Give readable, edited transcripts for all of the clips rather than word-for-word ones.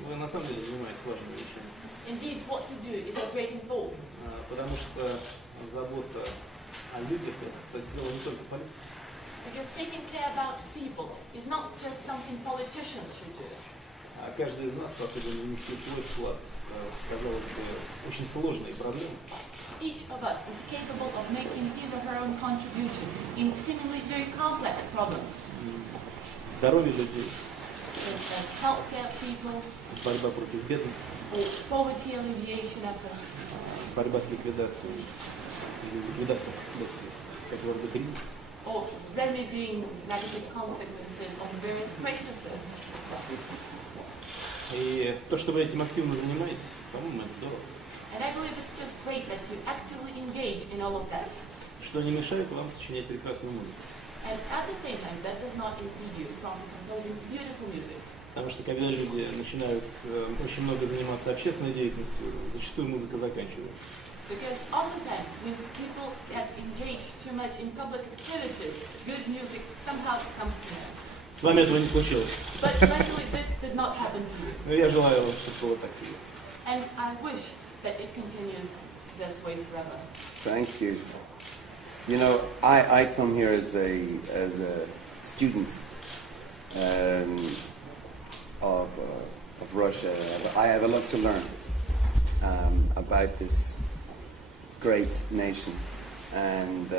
Вы на самом деле занимаетесь важными вещами. Indeed, what you do is of great importance. Потому что забота о людях – это дело не только политики. Because taking care about people is not just something politicians should do. Каждый из нас способен внести свой вклад в, казалось бы, очень сложные проблемы. Each of us is capable of making his or her own contribution in seemingly very complex problems. Здоровье людей, Such as healthcare people, борьба против бедности, or poverty alleviation efforts, борьба с ликвидацией или ликвидация последствий всякого рода кризиса. or remedying negative consequences of various crises. И то, что вы этим активно занимаетесь, по-моему, это здорово. And I believe it's just great that you actively engage in all of that. Что не мешает вам сочинять прекрасную музыку. And at the same time, that does not impede you from composing beautiful music. Потому что когда люди начинают очень много заниматься общественной деятельностью, зачастую музыка заканчивается. Because oftentimes, when people get engaged too much in public activities, good music somehow comes to an end. С вами этого не случилось. But luckily, this did not happen to you. Но я желаю вам, чтобы было так всегда. And I wish that it continues this way forever. Thank you. You know, I come here as a student of Russia. I have a lot to learn about this great nation, and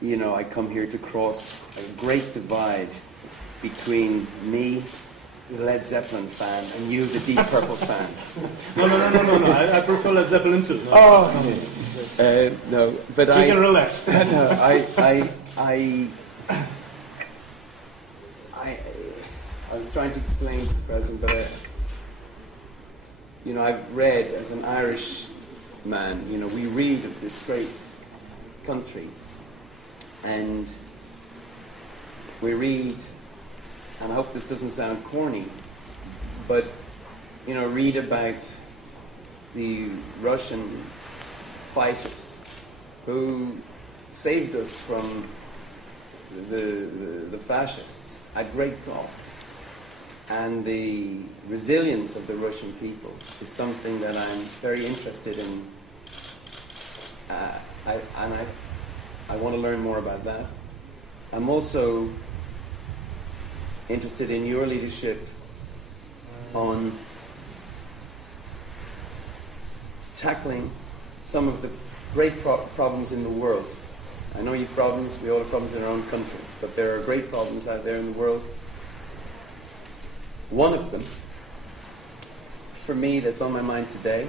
you know, I come here to cross a great divide between me, the Led Zeppelin fan, and you, the Deep Purple fan. No. I prefer Led Zeppelin too. No. Oh, no, but you can relax. No, I was trying to explain to the president, but you know, I've read as an Irish man. You know, we read of this great country, and we read, and I hope this doesn't sound corny, but you know, read about the Russian fighters who saved us from the fascists at great cost. And the resilience of the Russian people is something that I'm very interested in. I want to learn more about that. I'm also interested in your leadership on tackling some of the great problems in the world. I know you have problems, we all have problems in our own countries, but there are great problems out there in the world. One of them, for me, that's on my mind today,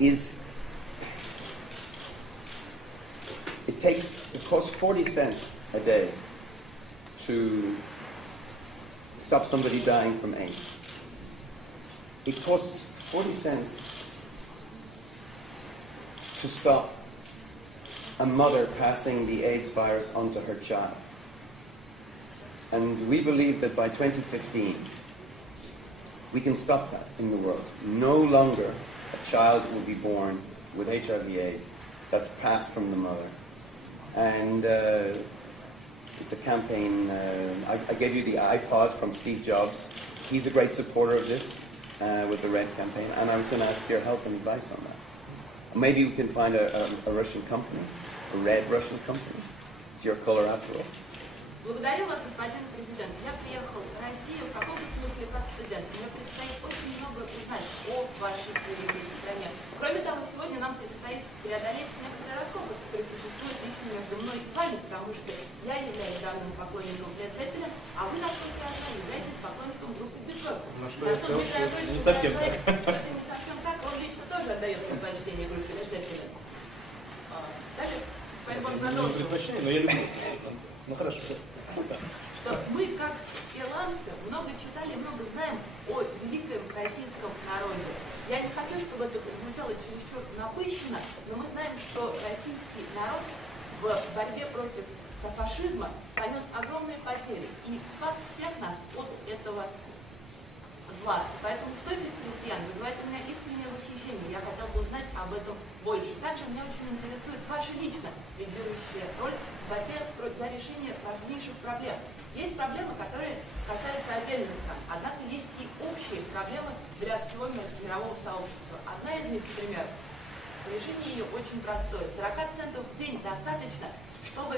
is it costs 40 cents a day to stop somebody dying from AIDS. It costs 40 cents to stop a mother passing the AIDS virus onto her child. And we believe that by 2015, we can stop that in the world. No longer a child will be born with HIV/AIDS that's passed from the mother. And it's a campaign. I gave you the iPod from Steve Jobs. He's a great supporter of this with the RED campaign. And I was going to ask your help and advice on that. Maybe we can find a Russian company, a red Russian company. It's your color after all. Благодарю вас, господин президент. Я приехал в Россию в каком-то смысле как студент. Мне предстоит очень много узнать о вашей стране. Кроме того, сегодня нам предстоит преодолеть некоторые раскопы, которые существуют лично между мной и вами, потому что я являюсь давним поклонником Led Zeppelin, а вы, насколько я знаю, являетесь поклонником группы Deep Purple. Не совсем так. Это не совсем так, он лично тоже отдает предпочтение группе Led Zeppelin. Дальше, господин Бон продолжил. Но я люблю. Ну хорошо. Что мы, как ирландцы, много читали, много знаем о великом российском народе. Я не хочу, чтобы это звучало чересчур напыщенно, но мы знаем, что российский народ в борьбе против фашизма понес огромные потери и спас всех нас от этого зла. Поэтому стойкость крестьян вызывает у меня искреннее восхищение. Я хотела бы узнать об этом больше. Также меня очень интересует ваша лично лидирующая роль в борьбе за решение важнейших проблем. Есть проблемы, которые касается отдельных стран. Однако есть и общие проблемы для всего мирового сообщества. Одна из них, например, решение ее очень простое. 40 центов в день достаточно, чтобы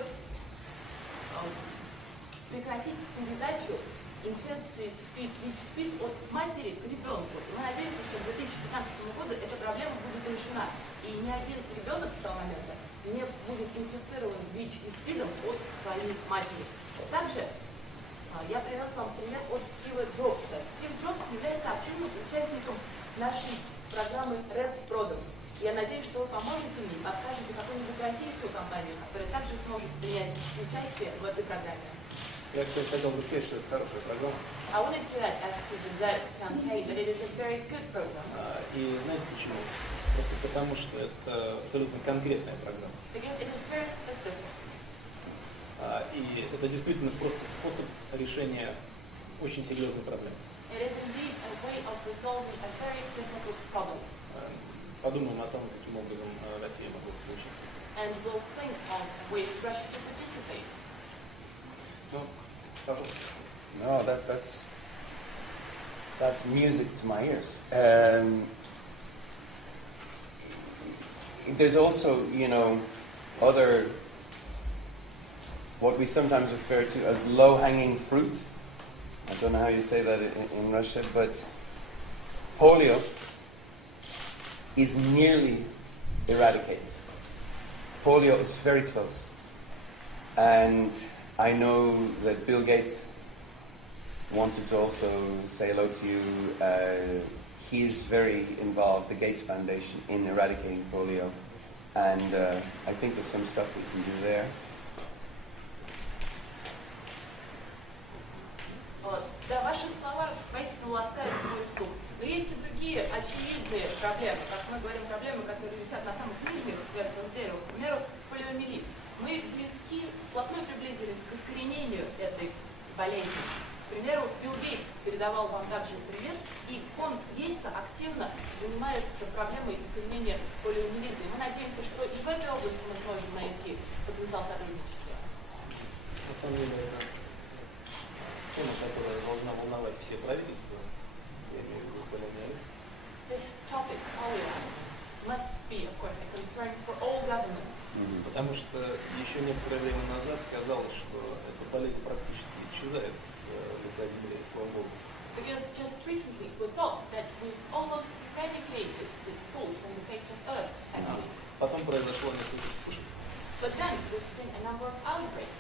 прекратить передачу инфекции СПИД от матери к ребенку. И мы надеемся, что к 2015 году эта проблема будет решена. И ни один ребенок с того момента не будет инфицирован ВИЧ и СПИДом от своей матери. Также я привез вам пример от Стива Джобса. Стив Джобс является активным участником нашей программы Red Products. Я надеюсь, что вы поможете мне, подскажете какую-нибудь российскую компанию, которая также сможет принять участие в этой программе. Я, кстати, хотел бы сказать, что это хорошая программа. I wanted to add as to that campaign that it is a very good program. И знаете почему? Просто потому, что это абсолютно конкретная программа. Because it is very specific. И это действительно просто способ решения очень серьезной проблемы. It is indeed a way of resolving a very difficult problem. Подумаем о том, каким образом Россия могла получиться. And we'll think of ways Russia to participate. Ну, пожалуйста. No, that's music to my ears. There's also, you know, other, what we sometimes refer to as low-hanging fruit. I don't know how you say that in Russia, but polio is nearly eradicated. Polio is very close. And I know that Bill Gates wanted to also say hello to you. He's very involved, the Gates Foundation, in eradicating polio. And I think there's some stuff we can do there. Да, ваши слова поистине ласкают мой слух. Но есть и другие очевидные проблемы. Как мы говорим, проблемы, которые висят на самых нижних верхних деревьях. К примеру, полиомиелит. Мы близки, вплотную приблизились к искоренению этой болезни. К примеру, Билл Гейтс передавал вам также привет, и фонд Гейтса активно занимается проблемой искоренения полиомиелита. И мы надеемся, что и в этой области мы сможем найти потенциал сотрудничества. На самом деле, это тема, которая должна волновать все правительства. Я имею в виду полиомиелит. This topic, polio, must be, of course, a concern for all governments. Потому что еще некоторое время назад казалось, что эта болезнь практически исчезает с лица земли, слава Богу. Because just recently we thought that we've almost eradicated this scourge from the face of Earth, actually. Потом произошло несколько вспышек. But then we've seen a number of outbreaks.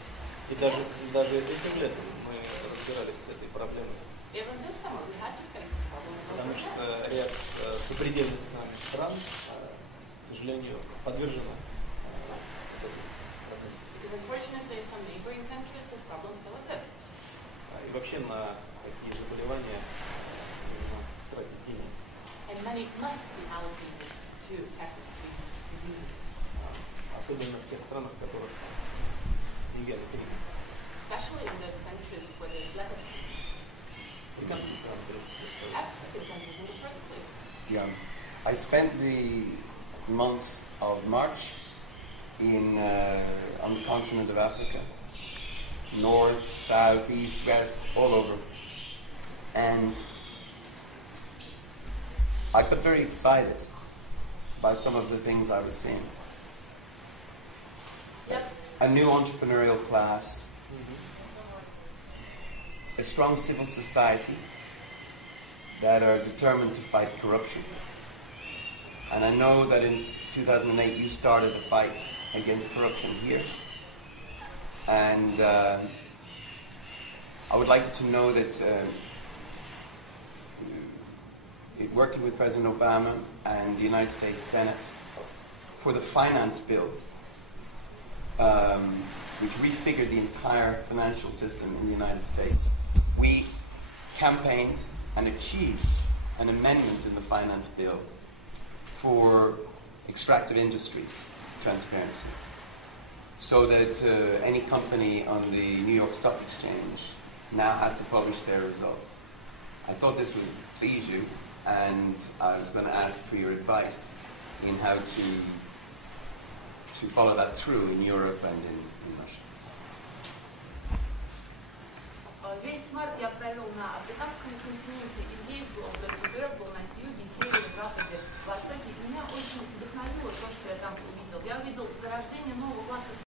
И даже этим летом мы разбирались с этой проблемой. Even this summer we had to face this problem. Потому что ряд сопредельных с нами стран, к сожалению, подвержена этой проблеме. Because unfortunately in some neighboring countries this problem still exists. И вообще на такие заболевания нужно тратить деньги. And money must be allocated to tackle these diseases. Особенно в тех странах, в которых неверный климат. Especially in those countries where there's lack of Африканские страны, прежде всего. African countries in the first place. Yeah. I spent the month of March on the continent of Africa. North, south, east, west, all over. And I got very excited by some of the things I was seeing. Yep. A new entrepreneurial class, a strong civil society that are determined to fight corruption. And I know that in 2008 you started a fight against corruption here. And I would like you to know that working with President Obama and the United States Senate for the finance bill, which refigured the entire financial system in the United States, we campaigned and achieved an amendment in the finance bill for extractive industries transparency, so that any company on the New York Stock Exchange now has to publish their results. I thought this would please you, and I was going to ask for your advice in how to follow that through in Europe and in Russia. Весь март я провел на африканском континенте, и здесь был Медведев, был на юге, севере, западе, востоке. И меня очень вдохновило то, что я там увидел. Я увидел зарождение новых